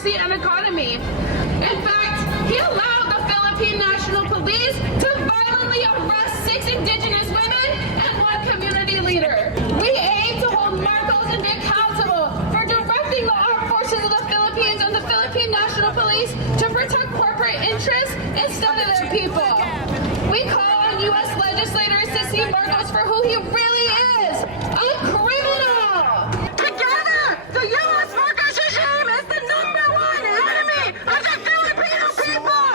democracy and economy. In fact, he allowed the Philippine National Police to violently arrest 6 indigenous women and 1 community leader. We aim to hold Marcos and be accountable for directing the armed forces of the Philippines and the Philippine National Police to protect corporate interests instead of their people. We call on U.S. legislators to see Marcos for who he really is, a criminal! Together, the U.S. Marcos regime is the #1 enemy of the Filipino people!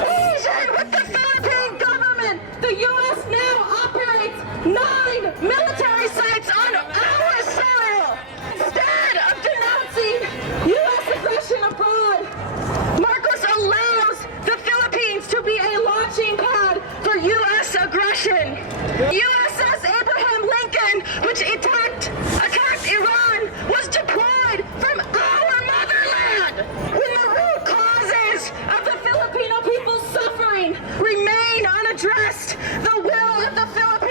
Fusion with the Philippine government, the U.S. now operates 9 military sites on our soil. Instead of denouncing U.S. aggression abroad, Marcos allows the Philippines to be a launching pad for U.S. aggression. USS Abraham Lincoln, which attacked Iran, was deployed from our motherland. When the root causes of the Filipino people's suffering remain unaddressed, the will of the Philippines